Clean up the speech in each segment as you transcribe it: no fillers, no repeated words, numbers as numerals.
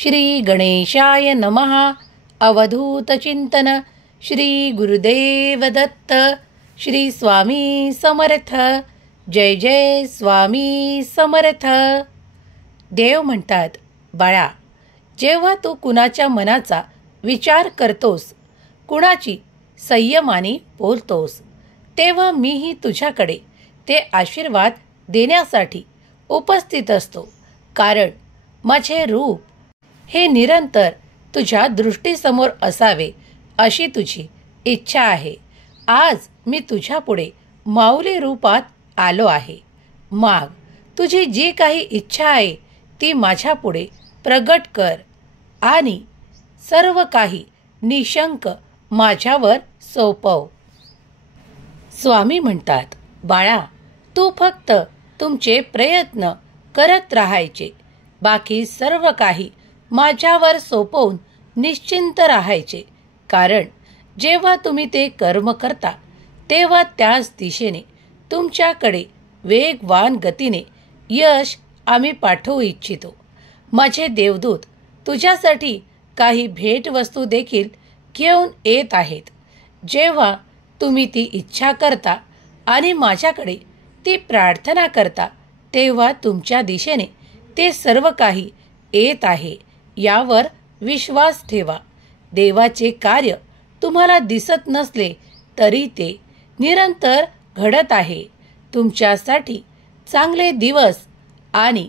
श्री गणेशाय नमः. अवधूत चिंतन. श्री गुरुदेव दत्त. श्री स्वामी समर्थ. जय जय स्वामी समर्थ. देव म्हणतात, बाळा, जेव्हा तू कुणाच्या मनाचा विचार करतोस, कुणाची संयमाने बोलतोस, तेव्हा मीही तुझ्याकडे ते आशीर्वाद देण्यासाठी उपस्थित असतो. कारण माझे रूप हे निरंतर तुझ्या दृष्टीसमोर असावे अशी तुझी इच्छा आहे. आज मी तुझ्यापुढे माऊली रूपात आलो आहे. माग, तुझी जी काही इच्छा आहे ती माझ्यापुढे प्रगट कर आणि सर्व काही निशंक माझ्यावर सोपव. स्वामी म्हणतात, बाळा, तू फक्त तुमचे प्रयत्न करत राहायचे, बाकी सर्व काही माझ्यावर सोपवून निश्चिंत राहायचे. कारण जेव्हा तुम्ही ते कर्म करता तेव्हा त्याच दिशेने तुमच्याकडे वेगवान गतीने यश आम्ही पाठवू इच्छितो. माझे देवदूत तुझ्यासाठी काही भेटवस्तू देखील घेऊन येत आहेत. जेव्हा तुम्ही ती इच्छा करता आणि माझ्याकडे ती प्रार्थना करता तेव्हा तुमच्या दिशेने ते सर्व काही येत आहे यावर विश्वास ठेवा. देवाचे कार्य तुम्हाला दिसत नसले तरी ते निरंतर घडत आहे. तुमच्यासाठी चांगले दिवस आणि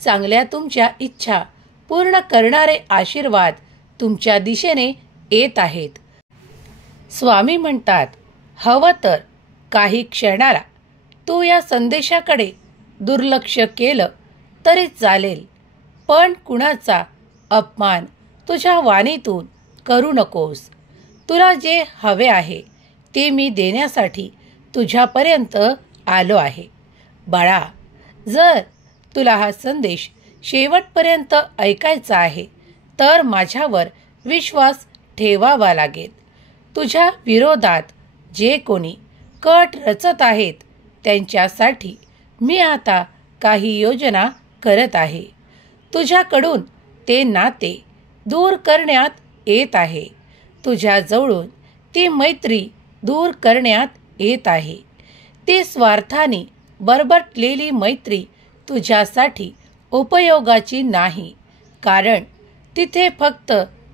चांगल्या तुमच्या इच्छा पूर्ण करणारे आशीर्वाद तुमच्या दिशेने येत आहेत. स्वामी म्हणतात, हवं तर काही क्षणाला तू या संदेशाकडे दुर्लक्ष केलं तरी चालेल, पण कुणाचा अपमान तुझ्या वाणीतून करू नकोस. तुला जे हवे आहे ते मी देण्यासाठी तुझ्यापर्यंत आलो आहे. बाळा, जर तुला हा संदेश शेवटपर्यंत ऐकायचा आहे तर माझ्यावर विश्वास ठेवावा लागेल. तुझ्या विरोधात जे कोणी कट रचत आहेत त्यांच्यासाठी मी आता काही योजना करत आहे. तुझ्याकडून ते नाते दूर करण्यात येत आहे. तुझ्या जवळून ती मैत्री दूर करण्यात येत आहे. ती स्वार्थाने बरबटलेली मैत्री तुझ्यासाठी उपयोगाची नाही. कारण तिथे फक्त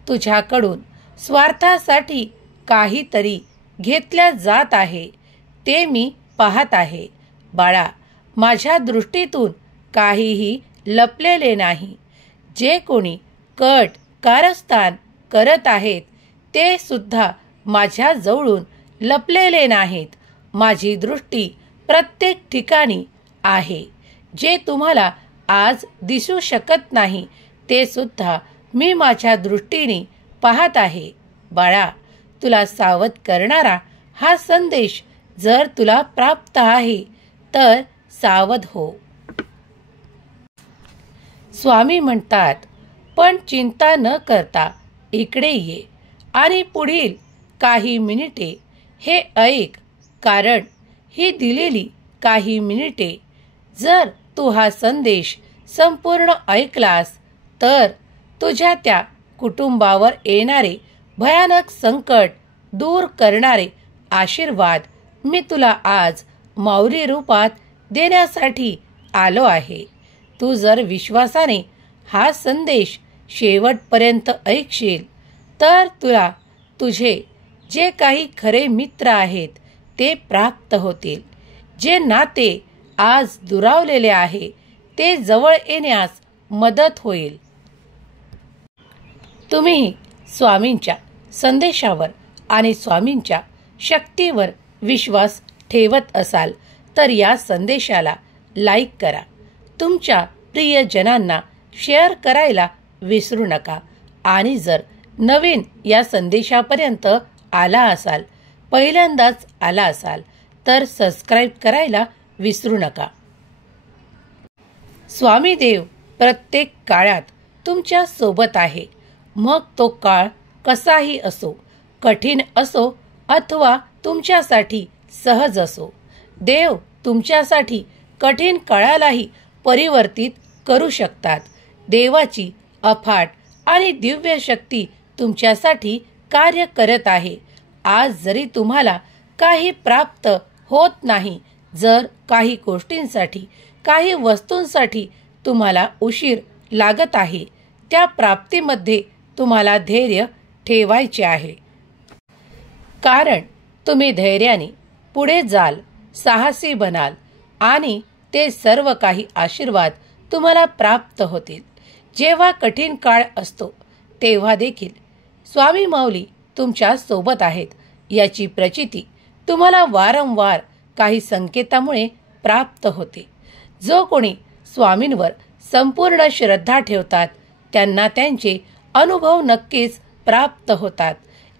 तुझ्याकडून स्वार्थासाठी काहीतरी घेतल्या जात आहे ते मी पाहत आहे. बाळा, माझ्या दृष्टीतून काहीही लपलेले नाही. जे कोणी कट कारस्थान करत आहेत ते सुद्धा माझ्या जवळून लपलेले नाहीत. माझी दृष्टी प्रत्येक ठिकाणी आहे. जे तुम्हाला आज दिसू शकत नाही ते सुद्धा मी माझ्या दृष्टीने पाहत आहे. बाळा, तुला सावध करणारा हा संदेश जर तुला प्राप्त आहे तर सावध हो. स्वामी म्हणतात, पण चिंता न करता इकडे ये आणि पुढील काही मिनिटे हे ऐक. कारण ही दिलेली काही मिनिटे जर तू हा संदेश संपूर्ण ऐकलास तर तुझ्या त्या कुटुंबावर येणारे भयानक संकट दूर करणारे आशीर्वाद मी तुला आज माऊली रूपात देण्यासाठी आलो आहे. तू जर विश्वासाने हा संदेश शेवटपर्यंत ऐकशील तर तुला तुझे जे काही खरे मित्र आहेत ते प्राप्त होतील. जे नाते आज दुरावलेले आहे ते जवळ येण्यास मदत होईल. तुम्ही स्वामींच्या संदेशावर आणि स्वामींच्या शक्तीवर विश्वास ठेवत असाल तर या संदेशाला लाईक करा. तुमच्या प्रियजनांना शेअर करायला विसरू नका. आणि जर नवीन या संदेशापर्यंत आला असाल, पहिल्यांदाच आला असाल तर सबस्क्राईब करायला विसरू नका. स्वामी देव प्रत्येक काळात तुमच्या सोबत आहे. मग तो काळ कसाही असो, कठीण असो अथवा तुमच्यासाठी सहज असो, देव तुमच्यासाठी कठीण काळालाही परिवर्तित करू शकतात. देवाची अफाट आणि दिव्य शक्ती तुमच्यासाठी कार्य करत आहे. आज जरी तुम्हाला काही प्राप्त होत नाही, जर काही गोष्टींसाठी, काही वस्तूंसाठी तुम्हाला उशीर लागत आहे, त्या प्राप्तीमध्ये तुम्हाला धैर्य ठेवायचे आहे. कारण तुम्ही धैर्याने पुढे जाल, साहसी बनाल आणि ते सर्व काही आशीर्वाद तुम्हाला प्राप्त होतील. जेव्हा कठीण काळ असतो तेव्हा देखील स्वामी माऊली तुमच्या सोबत आहेत याची प्रचिती तुम्हाला वारंवार काही संकेतामुळे प्राप्त होते. जो कोणी स्वामींवर संपूर्ण श्रद्धा ठेवतात त्यांना त्यांचे अनुभव नक्कीच प्राप्त होतात.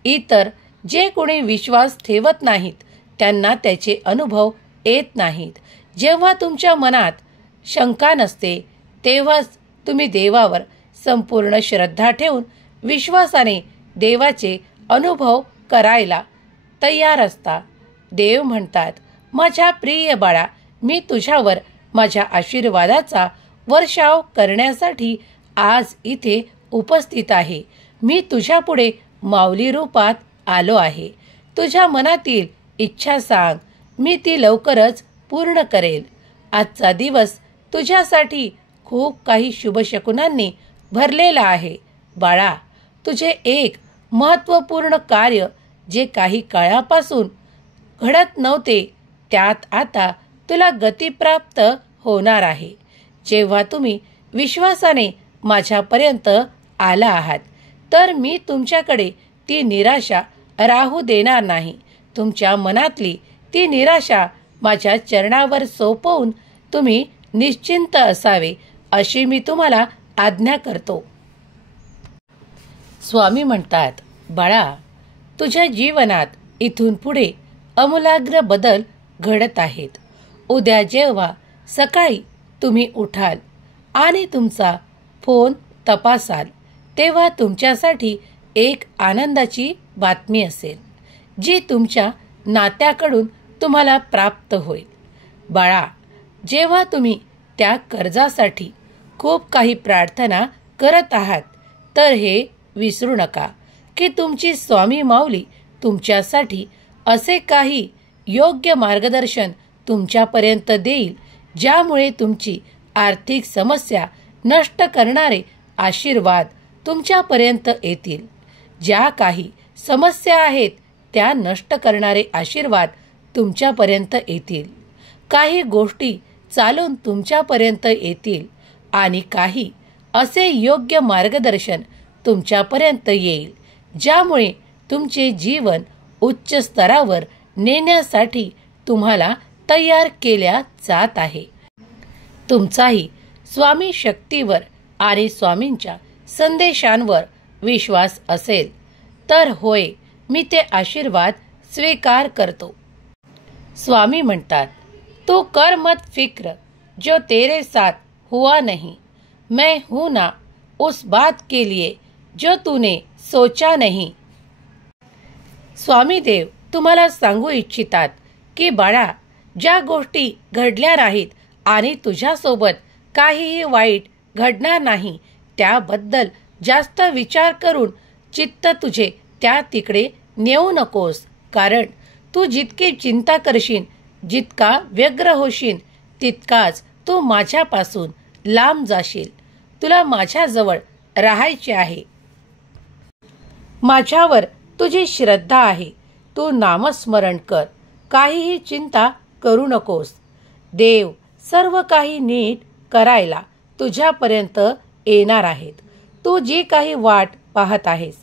इतर जे कोणी विश्वास ठेवत नाहीत त्यांना त्याचे अनुभव येत नाहीत. जेव्हा तुमच्या मनात शंका नसते तेव्हाच तुम्ही देवावर संपूर्ण श्रद्धा ठेवून विश्वासाने देवाचे अनुभव करायला तयार असता. देव म्हणतात, माझ्या प्रिय बाळा, मी तुझ्यावर माझ्या आशीर्वादाचा वर्षाव करण्यासाठी आज इथे उपस्थित आहे. मी तुझ्यापुढे माऊली रूपात आलो आहे. तुझ्या मनातील इच्छा सांग, मी ती लवकरच पूर्ण करेल. आजचा दिवस तुझ्यासाठी खूप काही शुभशकुनांनी भरलेला आहे. बाळा, तुझे एक महत्त्वपूर्ण कार्य जे काही काळापासून घडत नव्हते त्यात आता तुला गती प्राप्त होणार आहे. जेव्हा तुम्ही विश्वासाने माझ्यापर्यंत आला आहात तर मी तुमच्याकडे ती निराशा राहू देणार नाही. तुमच्या मनातली ती निराशा माझ्या चरणावर सोपवून तुम्ही निश्चिंत असावे अशी मी तुम्हाला आज्ञा करतो. स्वामी म्हणतात, बाळा, तुझ्या जीवनात इथून पुढे आमूलाग्र बदल घडत आहेत. उद्या जेव्हा सकाळी तुम्ही उठाल आणि तुमचा फोन तपासाल तेव्हा तुमच्यासाठी एक आनंदाची बातमी असेल जी तुमच्या नात्याकडून तुम्हाला प्राप्त होईल. बाळा, जेव्हा तुम्ही त्या कर्जासाठी खूप काही प्रार्थना करत आहात तर हे विसरू नका की तुमची स्वामी माऊली तुमच्यासाठी असे काही योग्य मार्गदर्शन तुमच्यापर्यंत देईल ज्यामुळे तुमची आर्थिक समस्या नष्ट करणारे आशीर्वाद तुमच्यापर्यंत येतील. ज्या काही समस्या आहेत त्या नष्ट करणारे आशीर्वाद तुमच्यापर्यंत येतील. काही गोष्टी चालून तुमच्यापर्यंत येतील आणि काही असे योग्य मार्गदर्शन तुमच्यापर्यंत येईल ज्यामुळे तुमचे जीवन उच्च स्तरावर नेण्यासाठी तुम्हाला तयार केल्या जात आहे. तुमचाही स्वामी शक्तीवर आणि स्वामींच्या संदेशांवर विश्वास असेल तर होय, मी ते आशीर्वाद स्वीकार करतो. स्वामी म्हणतात, तू कर मत फिक्र, जो तेरे साथ हुआ नहीं. मैं हूं ना उस बात के लिए जो तूने सोचा नहीं. स्वामी देव तुम्हाला सांगू इच्छितात की बाळा, ज्या गोष्टी घडल्या नाहीत आणि तुझ्यासोबत काहीही वाईट घडणार नाही त्याबद्दल जास्त विचार करून चित्त तुझे त्या तिकडे नेऊ नकोस. कारण तू जितकी चिंता करशील, जितका व्यग्र होशील तितकाच तू माझ्यापासून लांब जाशील. तुला माझ्याजवळ राहायचे आहे. माझ्यावर तुझी श्रद्धा आहे. तू नामस्मरण कर, काहीही चिंता करू नकोस. देव सर्व काही नीट करायला तुझ्यापर्यंत येणार आहेत. तू जी काही वाट पाहत आहेस,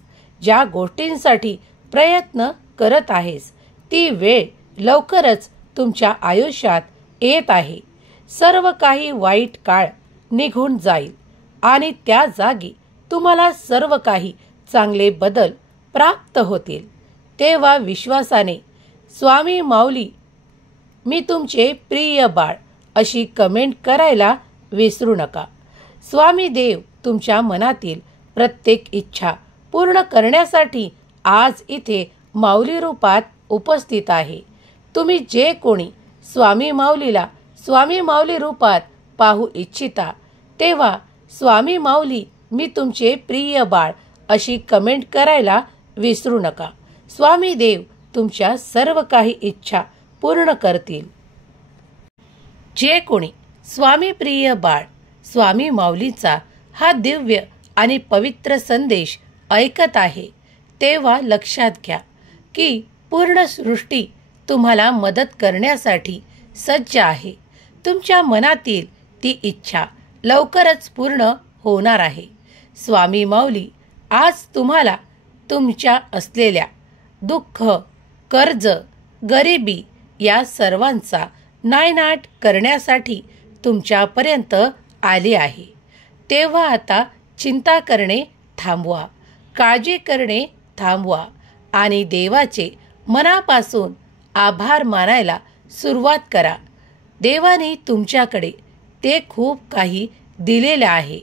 ज्या गोष्टींसाठी प्रयत्न करत आहेस, ती वेळ लवकरच तुमच्या आयुष्यात येत आहे. सर्व काही वाईट काळ निघून जाईल आणि त्या जागी तुम्हाला सर्व काही चांगले बदल प्राप्त होतील. तेव्हा विश्वासाने स्वामी माऊली मी तुमचे प्रिय बाळ अशी कमेंट करायला विसरू नका. स्वामी देव तुमच्या मनातील प्रत्येक इच्छा पूर्ण करण्यासाठी आज इथे माऊली रूपात उपस्थित आहे. तुम्ही जे कोणी स्वामी माऊलीला स्वामी माऊली रूपात पाहू इच्छिता तेव्हा स्वामी माऊली मी तुमचे प्रिय बाळ अशी कमेंट करायला विसरू नका. स्वामी देव तुमच्या सर्व काही इच्छा पूर्ण करतील. जे कोणी स्वामी प्रिय बाळ स्वामी माऊलीचा हा दिव्य आणि पवित्र संदेश ऐकत आहे, तेव्हा लक्षात घ्या की पूर्ण सृष्टी तुम्हाला मदत करण्यासाठी सज्ज आहे. तुमच्या मनातील ती इच्छा लवकरच पूर्ण होणार आहे. स्वामी माऊली आज तुम्हाला तुमच्या असलेल्या दुःख, कर्ज, गरिबी या सर्वांचा नायनाट करण्यासाठी तुमच्यापर्यंत आले आहे. तेव्हा आता चिंता करणे थांबवा, काळजी करणे थांबवा आणि देवाचे मनापासून आभार मानायला सुरुवात करा. देवाने तुमच्याकडे ते खूप काही दिलेले आहे.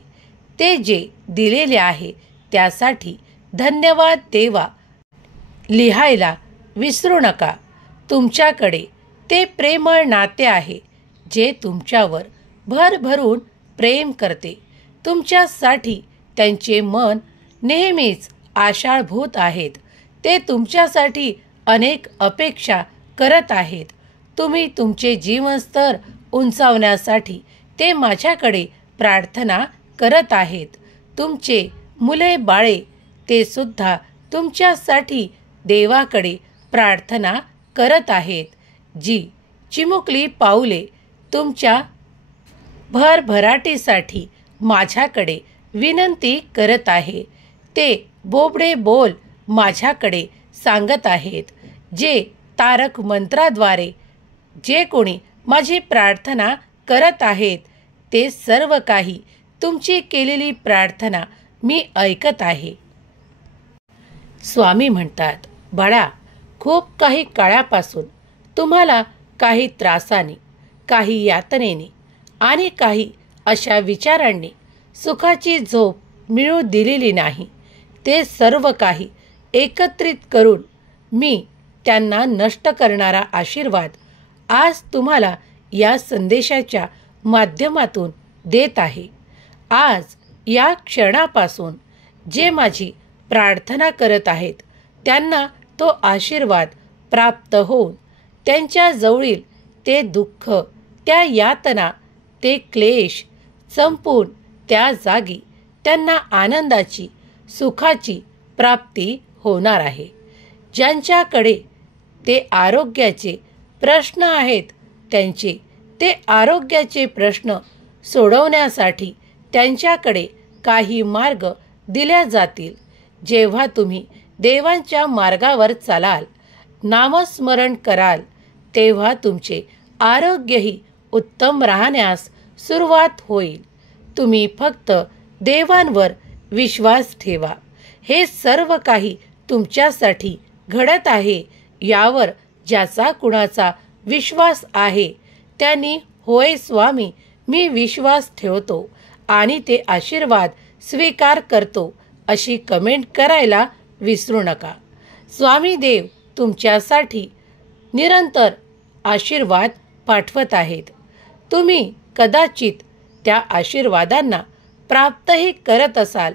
ते जे दिलेले आहे त्यासाठी धन्यवाद देवा लिहायला विसरू नका. तुमच्याकडे ते प्रेमळ नाते आहे जे तुमच्यावर भरभरून प्रेम करते. तुमच्यासाठी त्यांचे मन नेहमीच आशाळभूत आहेत. ते तुमच्यासाठी अनेक अपेक्षा करत आहेत. तुम्ही तुमचे जीवनस्तर उंचावण्यासाठी ते माझ्याकडे प्रार्थना करत आहेत. तुमचे मुले बाळे ते सुद्धा तुमच्यासाठी देवाकडे प्रार्थना करत आहेत. जी चिमुकली पाऊले तुमच्या भरभराटीसाठी माझ्याकडे विनंती करत आहे, ते बोबडे बोल माझ्याकडे सांगत आहेत. जे तारक मंत्राद्वारे जे कोणी माझी प्रार्थना करत आहेत, ते सर्व काही तुमची केलेली प्रार्थना मी ऐकत आहे. स्वामी म्हणतात, बाळा, खूप काही काळापासून तुम्हाला काही त्रासाने, काही यातनेने आणि काही अशा विचारांनी सुखाची झोप मिळू दिलेली नाही. ते सर्व काही एकत्रित करून मी त्यांना नष्ट करणारा आशीर्वाद आज तुम्हाला या संदेशाच्या माध्यमातून देत आहे. आज या क्षणापासून जे माझी प्रार्थना करत आहेत त्यांना तो आशीर्वाद प्राप्त होऊन त्यांच्या जवळील ते दुःख, त्या यातना, ते क्लेश संपून त्या जागी त्यांना आनंदाची, सुखाची प्राप्ती होणार आहे. ज्यांच्याकडे ते आरोग्याचे प्रश्न आहेत त्यांचे ते आरोग्याचे प्रश्न सोडवण्यासाठी त्यांच्याकडे काही मार्ग दिल्या जातील. जेव्हा तुम्ही देवांच्या मार्गावर चालाल, नामस्मरण कराल, तेव्हा तुमचे आरोग्यही उत्तम राहण्यास सुरुवात होईल. तुम्ही फक्त देवांवर विश्वास ठेवा. हे सर्व काही तुमच्यासाठी घडत आहे यावर ज्याचा कुणाचा विश्वास आहे त्यांनी होय स्वामी मी विश्वास ठेवतो आणि ते आशीर्वाद स्वीकार करतो अशी कमेंट करायला विसरू नका. स्वामी देव तुमच्यासाठी निरंतर आशीर्वाद पाठवत आहेत. तुम्ही कदाचित त्या आशीर्वादांना प्राप्तही करत असाल,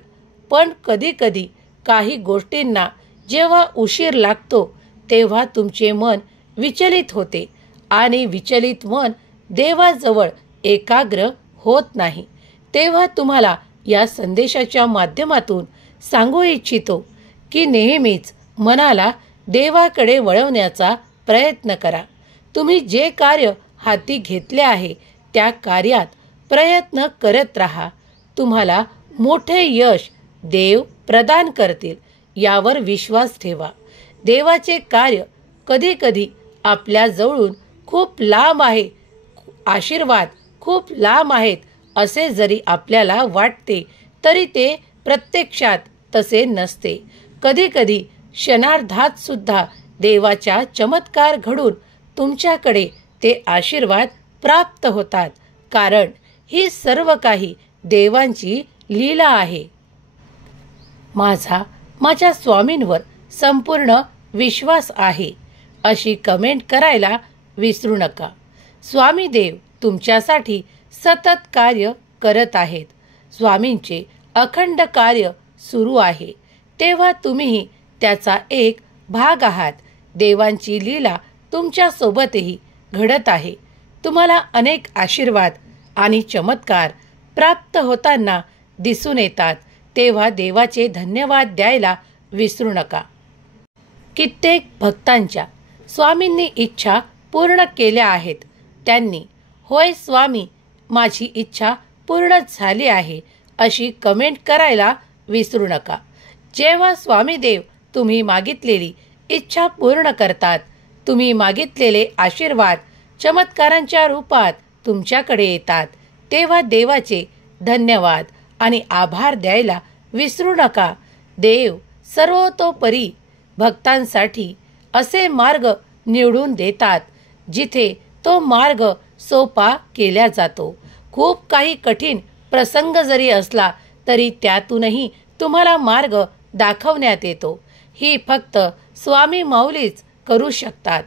पण कधीकधी काही गोष्टींना जेव्हा उशीर लागतो तेव्हा तुमचे मन विचलित होते आणि विचलित मन देवाजवळ एकाग्र होत नाही. तेव्हा तुम्हाला या संदेशाच्या माध्यमातून सांगू इच्छितो की नेहमीच मनाला देवाकडे वळवण्याचा प्रयत्न करा. तुम्ही जे कार्य हाती घेतले आहे त्या कार्यात प्रयत्न करत राहा. तुम्हाला मोठे यश देव प्रदान करतील यावर विश्वास ठेवा. देवाचे कार्य कधीकधी आपल्या जवळून खूप लांब आहे, आशीर्वाद खूप लांब आहेत असे जरी आपल्याला वाटते तरी ते प्रत्यक्षात तसे नसते. कधीकधी क्षणार्धात सुद्धा देवाच्या चमत्कार घडून तुमच्याकडे ते आशीर्वाद प्राप्त होतात, कारण ही सर्व काही देवांची लीला आहे. माझ्या स्वामींवर संपूर्ण विश्वास आहे अशी कमेंट करायला विसरू नका. स्वामी देव तुमच्यासाठी सतत कार्य करत आहेत. स्वामींचे अखंड कार्य सुरू आहे, तेव्हा तुम्हीही त्याचा एक भाग आहात. देवांची लीला तुमच्या सोबतही घडत आहे. तुम्हाला अनेक आशीर्वाद आणि चमत्कार प्राप्त होताना दिसून येतात, तेव्हा देवाचे धन्यवाद द्यायला विसरू नका. कित्येक भक्तांच्या स्वामींनी इच्छा पूर्ण केल्या आहेत. त्यांनी होय स्वामी, माझी इच्छा पूर्ण झाली आहे अशी कमेंट करायला विसरू नका. जेव्हा स्वामी देव तुम्ही मागितलेली इच्छा पूर्ण करतात, तुम्ही मागितलेले आशीर्वाद चमत्कारांच्या रूपात तुमच्याकडे येतात, तेव्हा देवाचे धन्यवाद आणि आभार द्यायला विसरू नका. देव सर्वतोपरी भक्तांसाठी असे मार्ग निवडून देतात जिथे तो मार्ग सोपा केला जातो. खूप काही कठीण प्रसंग जरी असला तरी त्यातूनही तुम्हाला मार्ग दाखवण्यात येतो. ही फक्त स्वामी माऊलीच करू शकतात.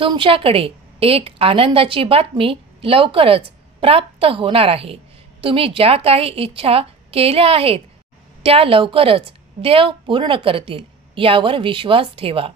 तुमच्याकडे एक आनंदाची बातमी लवकरच प्राप्त होणार आहे. तुम्ही ज्या काही इच्छा केल्या आहेत त्या लवकरच देव पूर्ण करतील, यावर विश्वास ठेवा.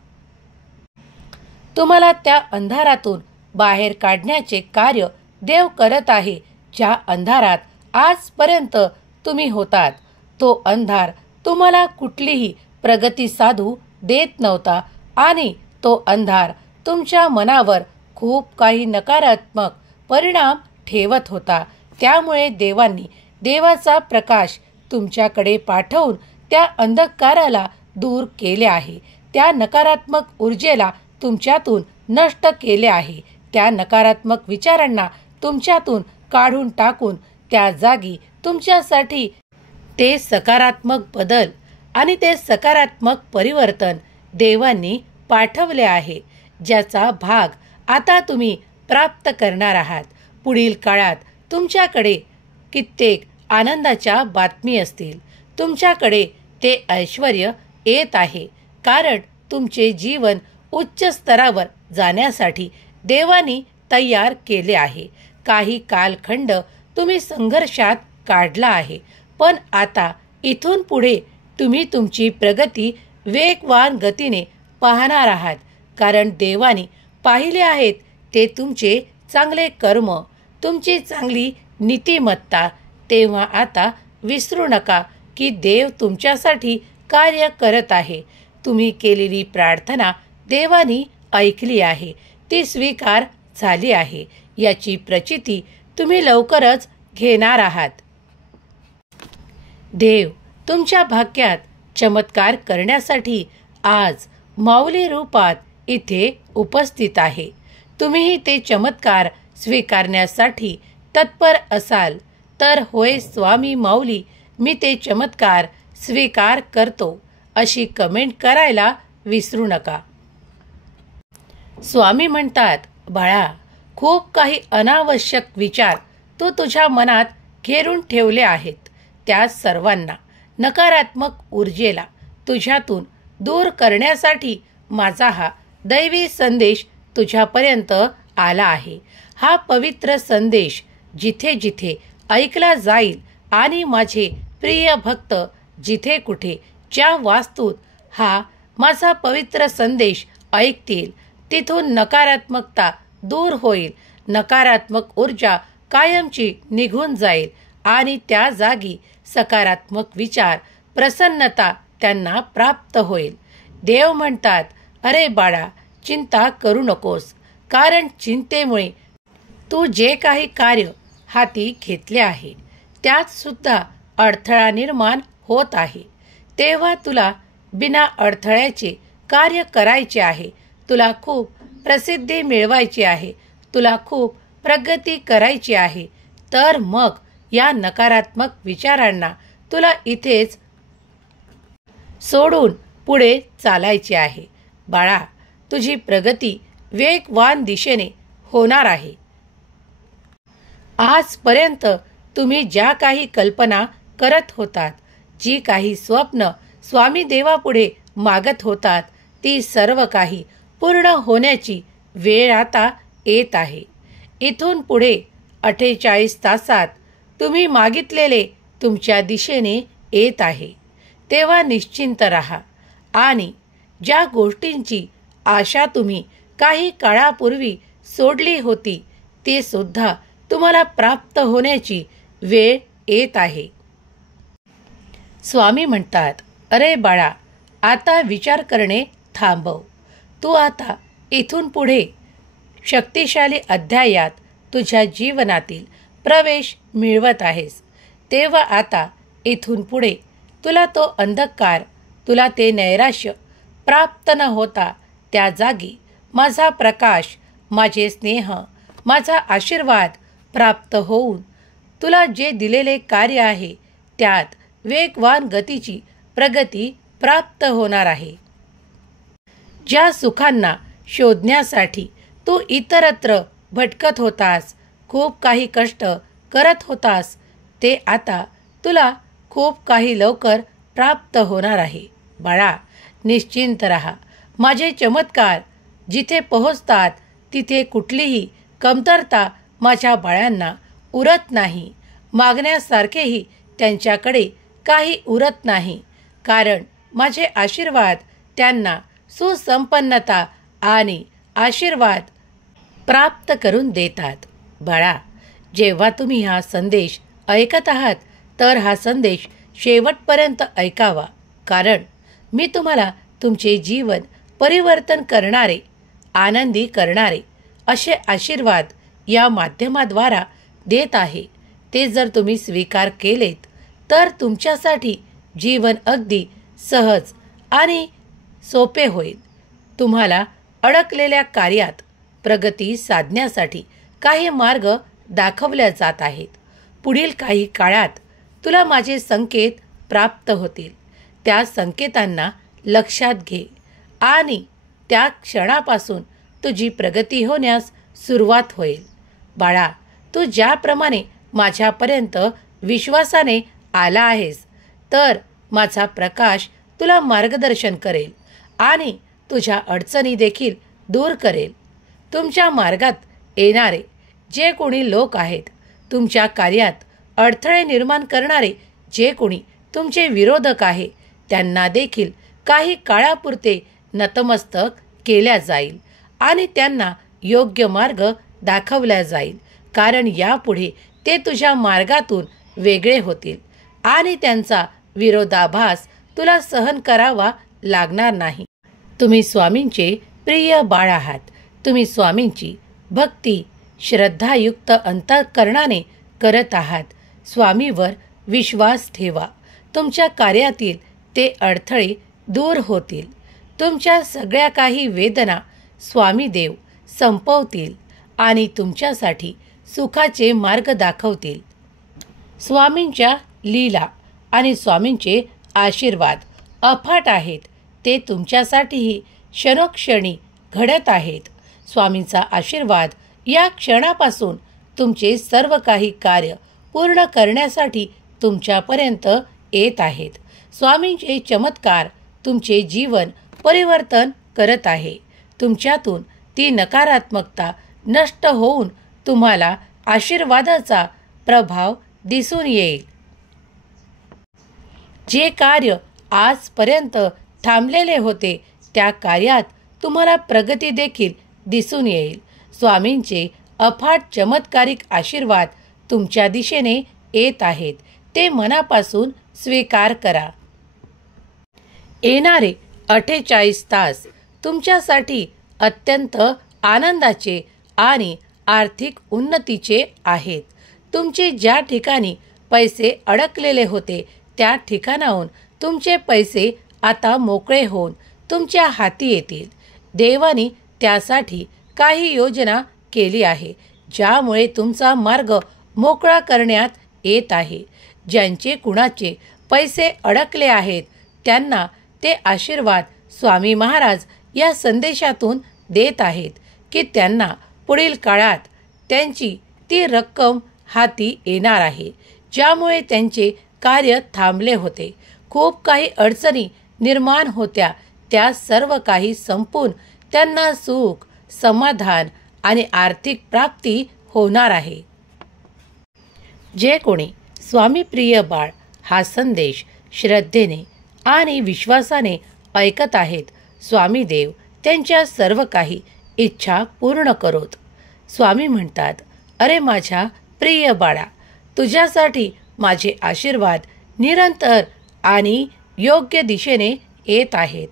तुम्हाला त्या अंधारातून बाहेर काढण्याचे कार्य देव करत आहे. ज्या अंधारात आजपर्यंत तुम्ही होतात, तो अंधार तुम्हाला कुठलीही प्रगती साधू देत नव्हता आणि तो अंधार तुमच्या मनावर खूप काही नकारात्मक परिणाम ठेवत होता. त्यामुळे देवांनी देवाचा प्रकाश तुमच्याकडे पाठवून त्या अंधकाराला दूर केले आहे. त्या नकारात्मक ऊर्जेला तुमच्यातून नष्ट केले आहे. त्या नकारात्मक विचारांना तुमच्यातून काढून टाकून त्या जागी तुमच्यासाठी ते सकारात्मक बदल आणि ते सकारात्मक परिवर्तन देवांनी पाठवले आहे, ज्याचा भाग आता तुम्ही प्राप्त करणार आहात. पुढील काळात तुमच्याकडे कित्येक आनंदाच्या बातमी असतील. तुमच्याकडे ते ऐश्वर्य येत आहे, कारण तुमचे जीवन उच्च स्तरावर जाण्यासाठी देवानी तयार केले आहे. काही कालखंड तुम्ही संघर्षात काढला आहे, पण आता इथून पुढे तुम्ही तुमची प्रगती वेगवान गतीने पाहणार आहात, कारण देवानी पाहिले आहेत ते तुमचे चांगले कर्म, तुमची चांगली नीतिमत्ता. तेव्हा आता विसरू नका की देव तुमच्यासाठी कार्य करत आहे. तुम्ही केलेली प्रार्थना देवानी ऐकली आहे, ती स्वीकार झाली आहे, याची प्रचिती तुम्ही लवकरच घेणार आहात. देव तुमच्या भाग्यात चमत्कार करण्यासाठी आज माऊली रूपात इथे उपस्थित आहे. तुम्हीही ते चमत्कार स्वीकारण्यासाठी तत्पर असाल तर होय स्वामी माऊली, मी ते चमत्कार स्वीकार करतो अशी कमेंट करायला विसरू नका. स्वामी म्हणतात, बाळा, खूप काही अनावश्यक विचार तू तुझ्या मनात घेरून ठेवले आहेत. त्या सर्वांना, नकारात्मक ऊर्जेला तुझ्यातून दूर करण्यासाठी माझा हा दैवी संदेश तुझ्यापर्यंत आला आहे. हा पवित्र संदेश जिथे जिथे ऐकला जाईल आणि माझे प्रिय भक्त जिथे कुठे ज्या वास्तूत हा माझा पवित्र संदेश ऐकतील, तिथून नकारात्मकता दूर होईल. नकारात्मक ऊर्जा कायमची निघून जाईल आणि त्या जागी सकारात्मक विचार, प्रसन्नता त्यांना प्राप्त होईल. देव म्हणतात, अरे बाळा, चिंता करू नकोस, कारण चिंतेमुळे तू जे काही कार्य हाती घेतले आहे त्यात सुद्धा अडथळा निर्माण होत आहे. तेव्हा तुला बिना अडथळ्याचे कार्य करायचे आहे. तुला खूप प्रसिद्धी मिळवायची आहे, तुला खूप प्रगती करायची आहे. तर मग या नकारात्मक विचारांना तुला इथेच सोडून पुढे चालायचे आहे. बाळा, तुझी प्रगती वेगवान दिशेने होणार आहे. आजपर्यंत तुम्ही ज्या काही कल्पना करत होतात, जी काही स्वप्न स्वामी देवापुढे मागत होतात, ती सर्व काही पूर्ण होण्याची वेळ आता येत आहे. इथून पुढे 48 तासात तुम्ही मागितलेले तुमच्या दिशेने येत आहे, तेव्हा निश्चिंत राहा आणि ज्या गोष्टींची आशा तुम्ही काही काळापूर्वी सोडली होती ते सुद्धा तुम्हाला प्राप्त होण्याची वेळ येत आहे. स्वामी म्हणतात, अरे बाळा, आता विचार करणे थांबव. तू आता इथून पुढे शक्तिशाली अध्यायात तुझ्या जीवनातील प्रवेश मिळवत आहेस. तेव्हा आता इथून पुढे तुला तो अंधकार, तुला ते नैराश्य प्राप्त न होता त्या जागी माझा प्रकाश, माझे स्नेह, माझा आशीर्वाद प्राप्त होऊन तुला जे दिलेले कार्य आहे त्यात वेगवान गतीची प्रगती प्राप्त होणार आहे. ज्या सुखांना शोधण्यासाठी तू इतरत्र भटकत होतास, खूप काही कष्ट करत होतास, ते आता तुला खूप काही लवकर प्राप्त होणार आहे. बाळा, निश्चिंत रहा. माझे चमत्कार जिथे पोहोचतात तिथे कुठलीही कमतरता माझ्या बाळांना उरत नाही. मागण्यासारखेही त्यांच्याकडे काही उरत नाही, कारण माझे आशीर्वाद त्यांना सुसंपन्नता आणि आशीर्वाद प्राप्त करून देतात. बाळा, जेव्हा तुम्ही हा संदेश ऐकत आहात तर हा संदेश शेवटपर्यंत ऐकावा, कारण मी तुम्हाला तुमचे जीवन परिवर्तन करणारे, आनंदी करणारे असे आशीर्वाद या माध्यमाद्वारा देत आहे. ते जर तुम्ही स्वीकार केलेत तर तुमच्यासाठी जीवन अगदी सहज आणि सोपे होईल. तुम्हाला अडकलेल्या कार्यात प्रगती साधण्यासाठी काही मार्ग दाखवल्या जात आहेत. पुढील काही काळात तुला माझे संकेत प्राप्त होतील. त्या संकेतांना लक्षात घे आणि त्या क्षणापासून तुझी प्रगती होण्यास सुरुवात होईल. बाळा, तू ज्याप्रमाणे माझ्यापर्यंत विश्वासाने आला आहेस, तर माझा प्रकाश तुला मार्गदर्शन करेल आणि तुझ्या अडचणी देखील दूर करेल. तुमच्या मार्गात येणारे जे कोणी लोक आहेत, तुमच्या कार्यात अडथळे निर्माण करणारे जे कोणी तुमचे विरोधक आहे, त्यांना देखील काही काळापुरते नतमस्तक केल्या जाईल आणि त्यांना योग्य मार्ग दाखवला जाईल, कारण यापुढे ते तुझ्या मार्गातून वेगळे होतील आणि त्यांचा विरोधाभास तुला सहन करावा लागणार नाही. तुम्ही स्वामींचे प्रिय बाळ आहात. तुम्ही स्वामींची भक्ती श्रद्धायुक्त अंतःकरणाने करत आहात. स्वामीवर विश्वास ठेवा. तुमच्या कार्यातील ते अडथळे दूर होतील. तुमच्या सगळ्या काही वेदना स्वामी देव संपवतील आणि तुमच्यासाठी सुखाचे मार्ग दाखवतील. स्वामींच्या लीला आणि स्वामींचे आशीर्वाद अफाट आहेत. ते तुमच्यासाठीही क्षणोक्षणी घडत आहेत. स्वामींचा आशीर्वाद या क्षणापासून तुमचे सर्व काही कार्य पूर्ण करण्यासाठी तुमच्यापर्यंत येत आहेत. स्वामींचे चमत्कार तुमचे जीवन परिवर्तन करत आहे. तुमच्यातून ती नकारात्मकता नष्ट होऊन तुम्हाला आशीर्वादाचा प्रभाव दिसून येईल. जे कार्य आजपर्यंत थांबलेले होते त्या कार्यात तुम्हाला प्रगती देखील दिसून येईल. स्वामींचे अफाट चमत्कारिक आशीर्वाद तुमच्या दिशेने येत आहेत. ते मनापासून स्वीकार करा. येणारे 48 तास तुमच्यासाठी अत्यंत आनंदाचे आणि आर्थिक उन्नतीचे आहेत. तुमचे ज्या ठिकाणी पैसे अडकलेले होते त्या ठिकाणाहून तुमचे पैसे आता मोकळे होऊन तुमच्या हाती येतील. देवाने त्यासाठी काही योजना केली आहे, ज्यामुळे तुमचा मार्ग मोकळा करण्यात येत आहे. ज्यांचे कुणाचे पैसे अडकले आहेत त्यांना ते आशीर्वाद स्वामी महाराज या संदेशातून देत आहेत की त्यांना पुढील काळात त्यांची ती रक्कम हाती येणार आहे, ज्यामुळे त्यांचे कार्य थांबले होते. खूप काही अडचणी निर्माण होत्या, त्या सर्व काही संपून त्यांना सुख, समाधान आणि आर्थिक प्राप्ती होणार आहे. जे कोणी स्वामी प्रिय बाळ हा संदेश श्रद्धेने आणि विश्वासाने ऐकत आहेत. स्वामी देव त्यांच्या सर्व काही इच्छा पूर्ण करोत. स्वामी म्हणतात, अरे माझ्या प्रिय बाळा, तुझ्यासाठी माझे आशीर्वाद निरंतर आणि योग्य दिशेने येत आहेत.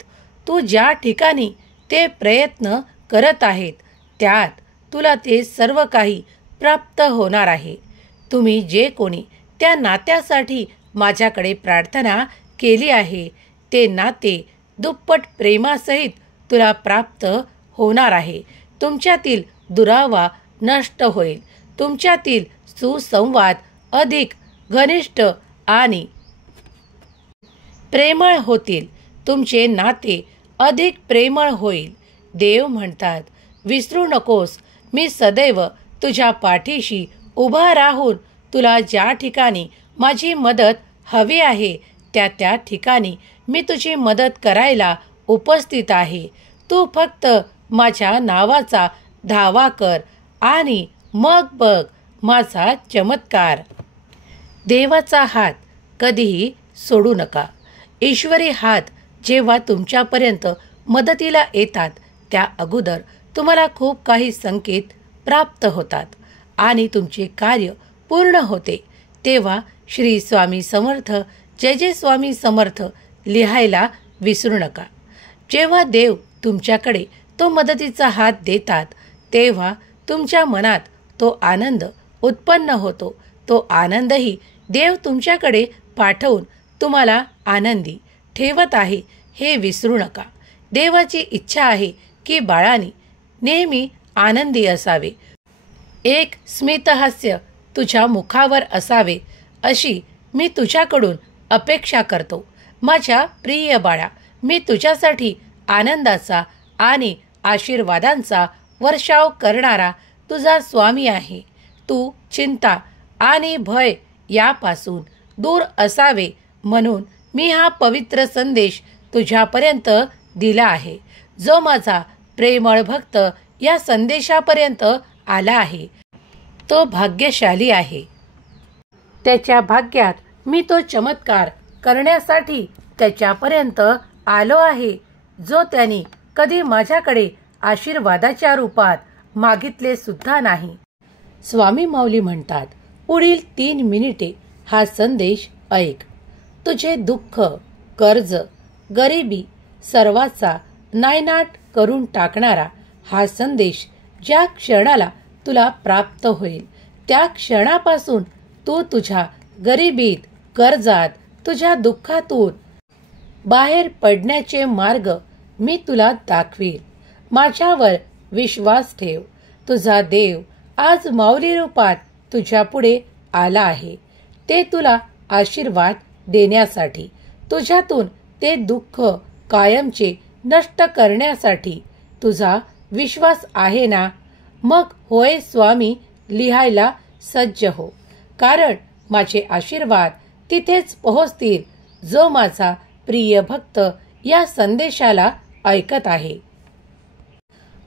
तू ज्या ठिकाणी ते प्रयत्न करत आहेत त्यात तुला ते सर्व काही प्राप्त होणार आहे. तुम्ही जे कोणी त्या नात्यासाठी माझ्याकडे प्रार्थना केली आहे ते नाते दुप्पट प्रेमासहित तुला प्राप्त होणार आहे. तुमच्यातील दुरावा नष्ट होईल. तुमच्यातील सुसंवाद अधिक घनिष्ठ आणि प्रेमळ होतील. तुमचे नाते अधिक प्रेमळ होईल. देव म्हणतात, विसरू नकोस, मी सदैव तुझ्या पाठीशी उभा राहून तुला ज्या ठिकाणी माझी मदत हवी आहे त्या ठिकाणी मी तुझी मदत करायला उपस्थित आहे. तू फक्त माझ्या नावाचा धावा कर आणि मग बघ माझा चमत्कार. देवाचा हात कधीही सोडू नका. ईश्वरी हात जेव्हा तुमच्यापर्यंत मदतीला येतात त्या अगोदर तुम्हाला खूप काही संकेत प्राप्त होतात आणि तुमचे कार्य पूर्ण होते. तेव्हा श्री स्वामी समर्थ, जय जय स्वामी समर्थ लिहायला विसरू नका. जेव्हा देव तुमच्याकडे तो मदतीचा हात देतात तेव्हा तुमच्या मनात तो आनंद उत्पन्न होतो. तो आनंदही देव तुमच्याकडे पाठवून तुम्हाला आनंदी ठेवत आहे हे विसरू नका. देवाची इच्छा आहे की बाळांनी नेहमी आनंदी असावे. एक स्मितहास्य तुझ्या मुखावर असावे अशी मी तुझ्याकडून अपेक्षा करतो. माझ्या प्रिय बाळा, मी तुझ्यासाठी आनंदाचा आणि आशीर्वादांचा वर्षाव करणारा तुझा स्वामी आहे. तू चिंता आणि भय यापासून दूर असावे म्हणून मी हा पवित्र संदेश तुझ्यापर्यंत दिला आहे. जो माझा प्रेमळ भक्त या संदेशापर्यंत आला आहे तो भाग्यशाली आहे. त्याच्या भाग्यात मी तो चमत्कार करण्यासाठी त्याच्यापर्यंत आलो आहे जो त्यांनी कधी माझ्याकडे आशीर्वादाच्या रूपात मागितले सुद्धा नाही. स्वामी माऊली म्हणतात, पुढील 3 मिनिटे हा संदेश ऐक. तुझे दुःख, कर्ज, गरिबी सर्वाचा नायनाट करून टाकणारा हा संदेश ज्या क्षणाला तुला प्राप्त होईल त्या क्षणापासून तू तुझ्या गरिबीत, कर्जात, तुझ्या दुःखातून बाहेर पडण्याचे मार्ग मी तुला दाखवील. माझ्यावर विश्वास ठेव. तुझा देव आज माऊली रूपात तुझ्या पुढे आला आहे. ते तुला आशीर्वाद देण्यासाठी, तुझ्यातून ते दुःख कायमचे नष्ट करण्यासाठी. तुझा विश्वास आहे ना? मग होय स्वामी लिहायला सज्ज हो, कारण माझे आशीर्वाद तिथेच पोहोचतील जो माझा प्रिय भक्त या संदेशाला ऐकत आहे.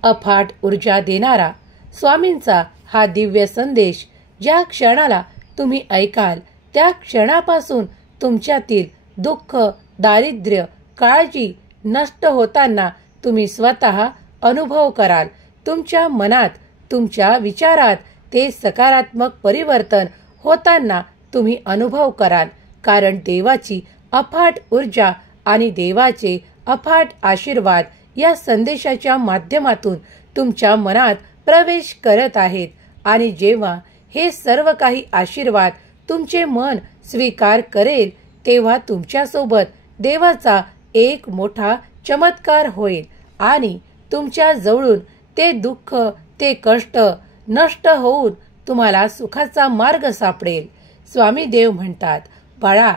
अफाट ऊर्जा देणारा स्वामींचा हा दिव्य संदेश ज्या क्षणाला तुम्ही ऐकाल त्या क्षणापासून तुमच्यातील दुःख, दारिद्र्य, काळजी नष्ट होताना तुम्ही स्वतः अनुभव कराल. तुमच्या मनात, तुमच्या विचारात ते सकारात्मक परिवर्तन होताना तुम्ही अनुभव कराल. कारण देवाची अफाट ऊर्जा आणि देवाचे अफाट आशीर्वाद या संदेशाच्या माध्यमातून तुमच्या मनात प्रवेश करत आहेत. आणि जेव्हा हे सर्व काही आशीर्वाद तुमचे मन स्वीकार करेल तेव्हा तुमच्यासोबत देवाचा एक मोठा चमत्कार होईल आणि तुमच्या जवळून ते दुःख, ते कष्ट नष्ट होऊन तुम्हाला सुखाचा मार्ग सापडेल. स्वामी देव म्हणतात, बाळा,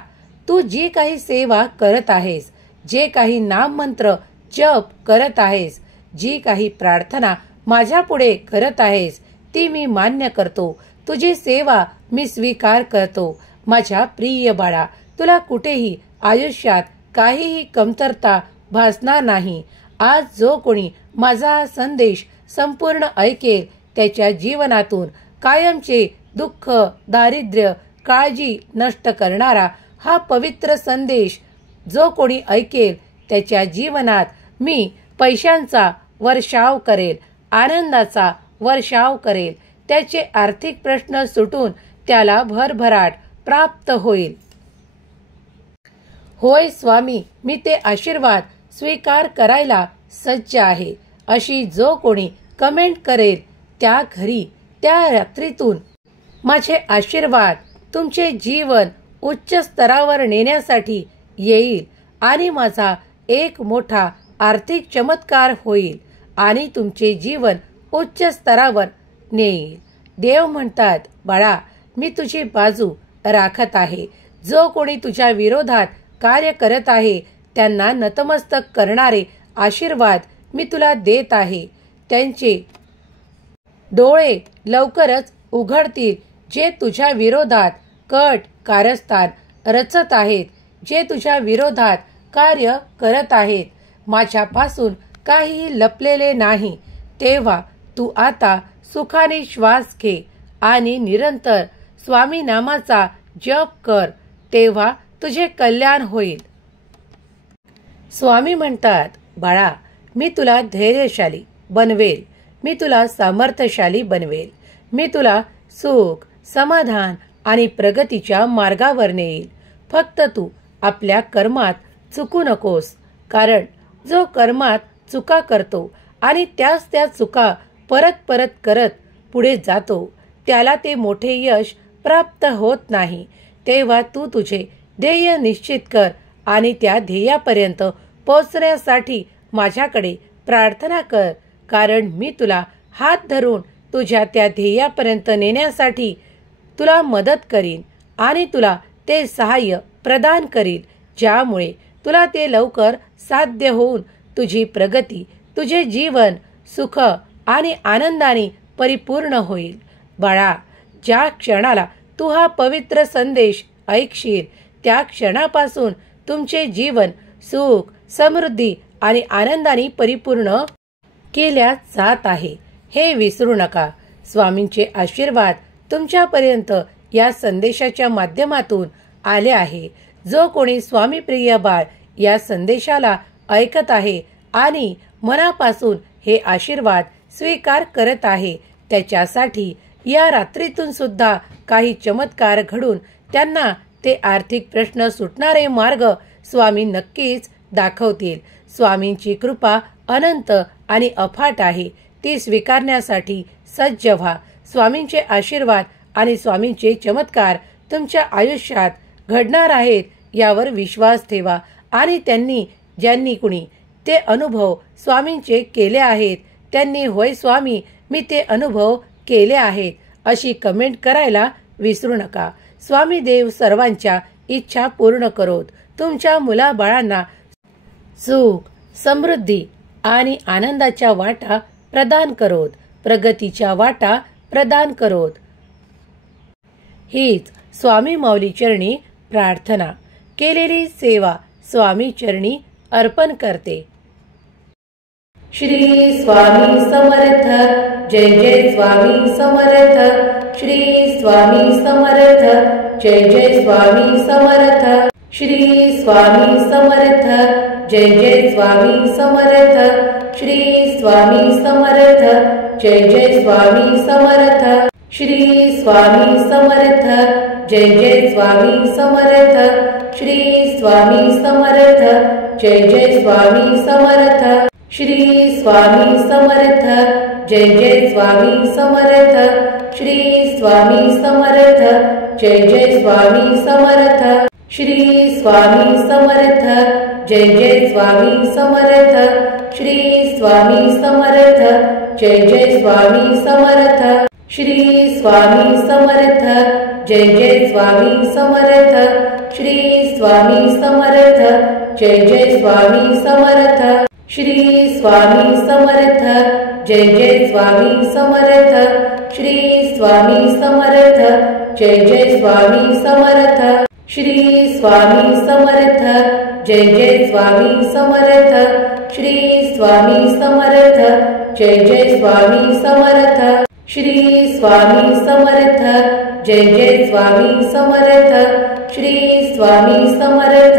तू जी काही सेवा करत आहेस, जे काही नाममंत्र जप करत आहेस, जी काही प्रार्थना माझ्या पुढे करत आहेस ती मी मान्य करतो. तुझी सेवा मी स्वीकार करतो. माझ्या प्रिय बाळा, तुला कुठेही आयुष्यात काहीही कमतरता भासणार नाही. आज जो कोणी माझा हा संदेश संपूर्ण ऐकेल त्याच्या जीवनातून कायमचे दुःख, दारिद्र्य काळजी नष्ट करणारा हा पवित्र संदेश जो कोणी ऐकेल त्याच्या जीवनात मी पैशांचा वर्षाव करेल, आनंदाचा वर्षाव करेल, त्याचे आर्थिक प्रश्न सुटून त्याला भरभराट प्राप्त होईल. होय स्वामी, मी ते आशीर्वाद स्वीकार करायला सज्ज आहे, अशी जो कोणी कमेंट करेल त्या घरी त्या रात्रीतून माझे आशीर्वाद तुमचे जीवन उच्च स्तरावर नेण्यासाठी येईल आणि माझा एक मोठा आर्थिक चमत्कार होईल आणि तुमचे जीवन उच्च स्तरावर नेईल. देव म्हणतात, बाळा, मी तुझी बाजू राखत आहे. जो कोणी तुझ्या विरोधात कार्य करत आहे त्यांना नतमस्तक करणारे आशीर्वाद मी तुला देत आहे. त्यांचे डोळे लवकरच उघडतील जे तुझ्या विरोधात कट कारस्थान रचत आहेत, जे तुझ्या विरोधात कार्य करत आहेत. माझ्यापासून काहीही लपलेले नाही. तेव्हा तू आता सुखाने श्वास घे आणि निरंतर स्वामी नामाचा जप कर, तेव्हा तुझे कल्याण होईल. स्वामी म्हणतात, बाळा, मी तुला धैर्यशाली बनवेल, मी तुला सामर्थ्यशाली बनवेल, मी तुला सुख, समाधान आणि प्रगतीच्या मार्गावर नेईल. फक्त तू आपल्या कर्मात चुकू नकोस, कारण जो कर्मात चुका करतो आणि त्याच त्या चुका परत परत करत पुढे जातो त्याला ते मोठे यश प्राप्त होत नाही. तेव्हा तू तुझे ध्येय निश्चित कर आणि त्या ध्येयापर्यंत पोहोचण्यासाठी माझ्याकडे प्रार्थना कर, कारण मी तुला हात धरून तुझ्या त्या ध्येयापर्यंत नेण्यासाठी तुला मदत करीन आणि तुला ते सहाय्य प्रदान करील, ज्यामुळे तुला ते लवकर साध्य होऊन तुझी प्रगती, तुझे जीवन सुख आणि आनंदाने परिपूर्ण होईल. बाळा, ज्या क्षणाला तू हा पवित्र संदेश ऐकशील त्या क्षणापासून तुमचे जीवन सुख, समृद्धी आणि आनंदाने परिपूर्ण केल्या जात आहे, हे विसरू नका. स्वामींचे आशीर्वाद तुमच्यापर्यंत या संदेशाच्या माध्यमातून आले आहे. जो कोणी स्वामी प्रिय बाळ या संदेशाला ऐकत आहे आणि मनापासून हे आशीर्वाद स्वीकार करत आहे त्याच्यासाठी या रात्रीतून सुद्धा काही चमत्कार घडून त्यांना ते आर्थिक प्रश्न सुटणारे मार्ग स्वामी नक्कीच दाखवतील. स्वामींची कृपा अनंत आणि अफाट आहे, ती स्वीकारण्यासाठी सज्ज व्हा. स्वामींचे आशीर्वाद आणि स्वामींचे चमत्कार तुमच्या आयुष्यात घडणार आहेत यावर विश्वास ठेवा आणि ज्यांनी कुणी ते अनुभव स्वामींचे केले आहेत त्यांनी होय स्वामी, मी ते अनुभव केले आहेत अशी कमेंट करायला विसरू नका. स्वामी देव सर्वांच्या इच्छा पूर्ण करोत. तुमच्या मुलाबाळांना सुख, समृद्धी आणि आनंदाच्या वाटा प्रदान करोत, प्रगतीच्या वाटा प्रदान करोत. हीच स्वामी माऊली चरणी प्रार्थना. केलेली सेवा स्वामी चरणी अर्पण करते. श्री स्वामी समर्थ. जय जय स्वामी समर्थ. श्री स्वामी समर्थ. जय जय स्वामी समर्थ. श्री स्वामी समर्थ. जय जय स्वामी समर्थ. श्री स्वामी समर्थ. जय जय स्वामी समर्थ. श्री स्वामी समर्थ. जय जय स्वामी समर्थ. श्री स्वामी समर्थ. जय जय स्वामी समर्थ. श्री स्वामी समर्थ. जय जय स्वामी समर्थ. श्री स्वामी समर्थ. जय जय स्वामी समर्थ. श्री स्वामी समर्थ. जय जय स्वामी समर्थ. श्री स्वामी समर्थ. जय जय स्वामी समर्थ. श्री स्वामी समर्थ. जय जय स्वामी समर्थ. श्री स्वामी समर्थ. जय जय स्वामी समर्थ. श्री स्वामी समर्थ. जय जय स्वामी समर्थ. श्री स्वामी समर्थ. जय जय स्वामी समर्थ. श्री स्वामी समर्थ. जय जय स्वामी समर्थ. श्री स्वामी समर्थ. जय जय स्वामी समर्थ. श्री स्वामी समर्थ. जय जय स्वामी समर्थ, श्री स्वामी समर्थ,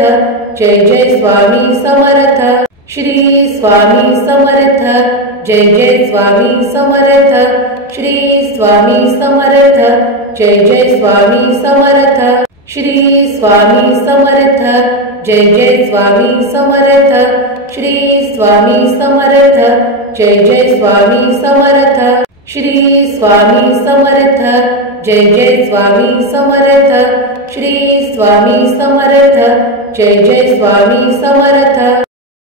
जय जय स्वामी समर्थ, श्री स्वामी समर्थ, जय जय स्वामी समर्थ, श्री स्वामी समर्थ, जय जय स्वामी समर्थ, श्री स्वामी समर्थ, जय जय स्वामी समर्थ, श्री स्वामी समर्थ, जय जय स्वामी समर्थ, श्री स्वामी समर्थ, जय जय स्वामी समर्थ, श्री स्वामी समर्थ, जय जय स्वामी समर्थ.